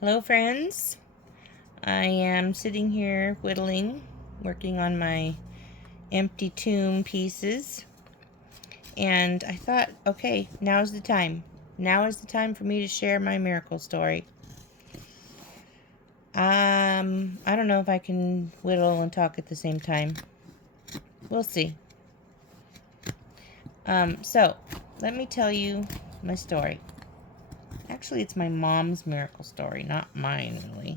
Hello friends, I am sitting here whittling, working on my empty tomb pieces, and I thought, okay, now's the time. Now is the time for me to share my miracle story. I don't know if I can whittle and talk at the same time. We'll see. So, let me tell you my story. Actually, it's my mom's miracle story, not mine, really.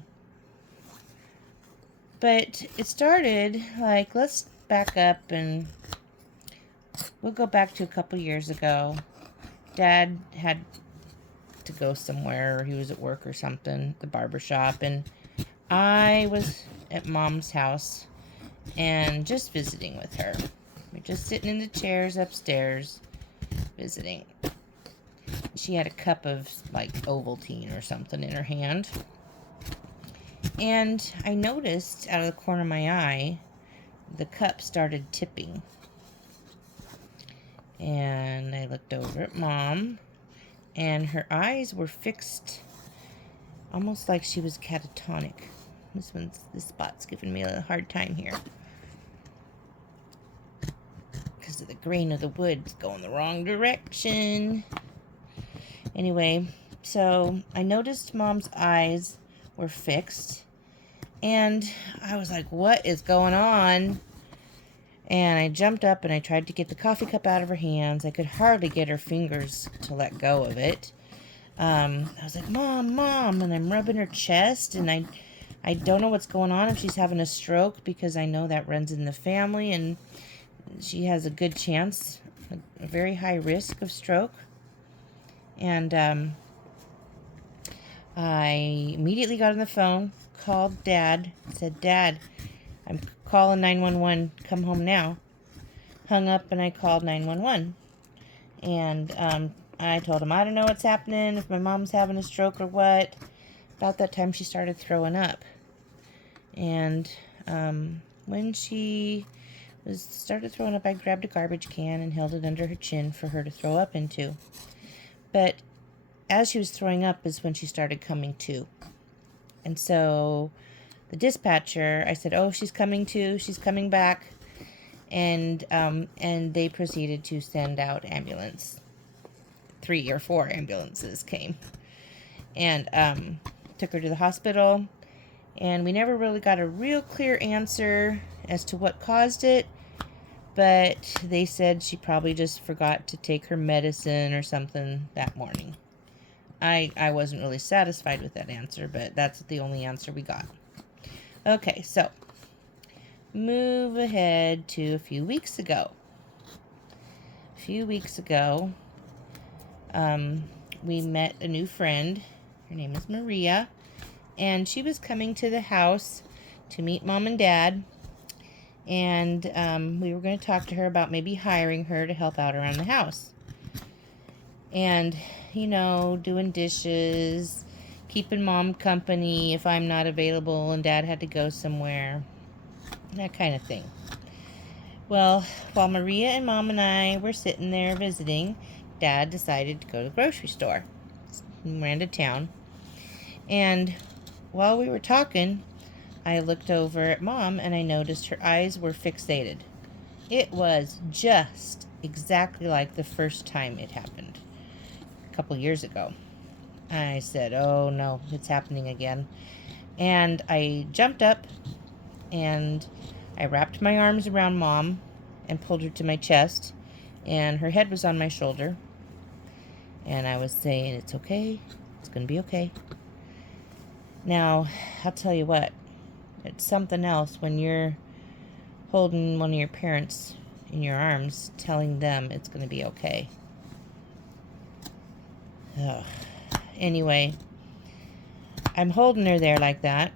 But it started, let's back up and we'll go back to a couple years ago. Dad had to go somewhere, or he was at work or something, the barber shop, and I was at Mom's house and just visiting with her. We're just sitting in the chairs upstairs visiting. She had a cup of Ovaltine or something in her hand. And I noticed out of the corner of my eye, the cup started tipping. And I looked over at Mom, and her eyes were fixed, almost like she was catatonic. This spot's giving me a hard time here, because of the grain of the wood. It's going the wrong direction. Anyway, so I noticed Mom's eyes were fixed, and I was like, what is going on? And I jumped up and I tried to get the coffee cup out of her hands. I could hardly get her fingers to let go of it. I was like, Mom, Mom, and I'm rubbing her chest, and I don't know what's going on, if she's having a stroke, because I know that runs in the family, and she has a good chance, a very high risk of stroke. And I immediately got on the phone, called Dad, said, Dad, I'm calling 911, come home now. Hung up and I called 911. And I told him, I don't know what's happening, if my mom's having a stroke or what. About that time she started throwing up. And when she started throwing up, I grabbed a garbage can and held it under her chin for her to throw up into. But as she was throwing up is when she started coming to. And so the dispatcher, I said, oh, she's coming to, she's coming back. And they proceeded to send out ambulance. 3 or 4 ambulances came and took her to the hospital. And we never really got a real clear answer as to what caused it, but they said she probably just forgot to take her medicine or something that morning. I wasn't really satisfied with that answer, but that's the only answer we got. Okay, so move ahead to a few weeks ago. We met a new friend. Her name is Maria, and she was coming to the house to meet Mom and Dad, and we were going to talk to her about maybe hiring her to help out around the house. And, you know, doing dishes, keeping Mom company if I'm not available and Dad had to go somewhere, that kind of thing. Well, while Maria and Mom and I were sitting there visiting, Dad decided to go to the grocery store. We ran to town. And while we were talking, I looked over at Mom and I noticed her eyes were fixated. It was just exactly like the first time it happened, a couple years ago. I said, oh no, it's happening again. And I jumped up and I wrapped my arms around Mom and pulled her to my chest, and her head was on my shoulder. And I was saying, it's okay, it's going to be okay. Now, I'll tell you what, it's something else when you're holding one of your parents in your arms, telling them it's going to be okay. Ugh. Anyway, I'm holding her there like that,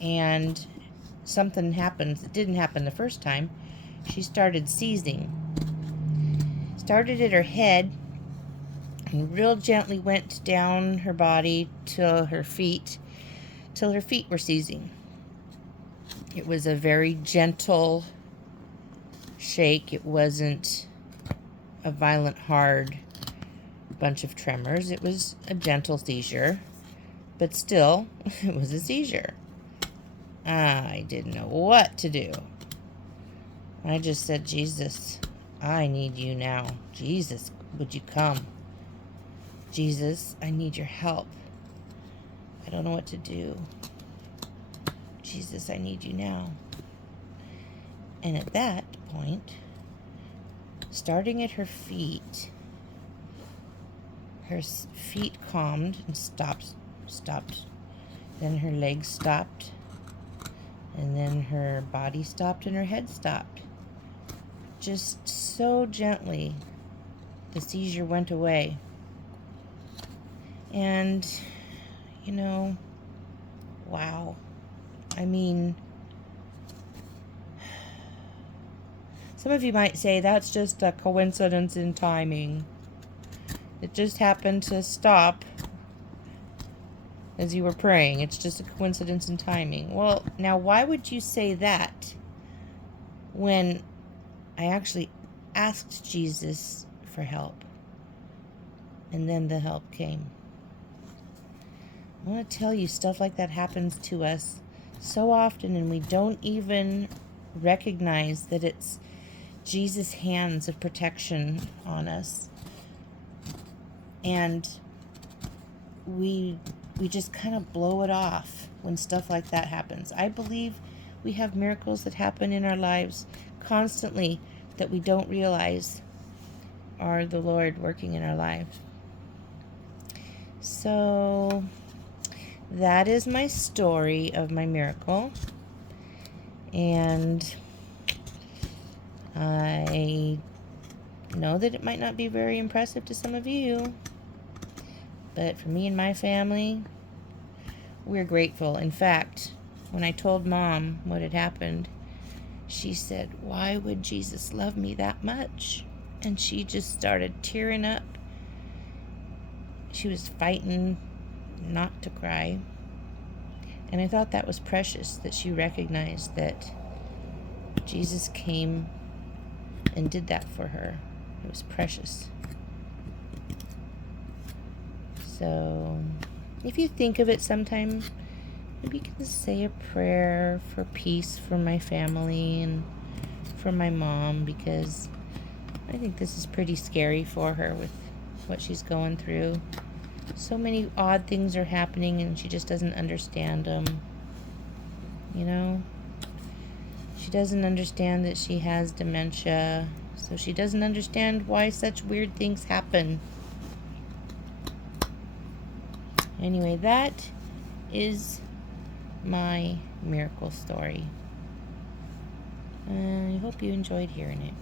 and something happened that didn't happen the first time. She started seizing. Started at her head and real gently went down her body till her feet were seizing. It was a very gentle shake. It wasn't a violent, hard bunch of tremors. It was a gentle seizure. But still, it was a seizure. I didn't know what to do. I just said, Jesus, I need you now. Jesus, would you come? Jesus, I need your help. I don't know what to do. Jesus, I need you now. And at that point, starting at her feet, her feet calmed and stopped. Then her legs stopped. And then her body stopped and her head stopped. Just so gently, the seizure went away. And, you know, wow. I mean, some of you might say that's just a coincidence in timing. It just happened to stop as you were praying. It's just a coincidence in timing. Well, now why would you say that when I actually asked Jesus for help and then the help came? I want to tell you, stuff like that happens to us so often, and we don't even recognize that it's Jesus' hands of protection on us. And we just kind of blow it off when stuff like that happens. I believe we have miracles that happen in our lives constantly that we don't realize are the Lord working in our lives. So that is my story of my miracle. And I know that it might not be very impressive to some of you, but for me and my family, we're grateful. In fact, when I told Mom what had happened, she said, "Why would Jesus love me that much?" And she just started tearing up. She was fighting not to cry. And I thought that was precious, that she recognized that Jesus came and did that for her. It was precious. So if you think of it sometime, maybe you can say a prayer for peace for my family and for my mom, because I think this is pretty scary for her with what she's going through. So many odd things are happening and she just doesn't understand them. You know? She doesn't understand that she has dementia, so she doesn't understand why such weird things happen. Anyway, that is my miracle story. I hope you enjoyed hearing it.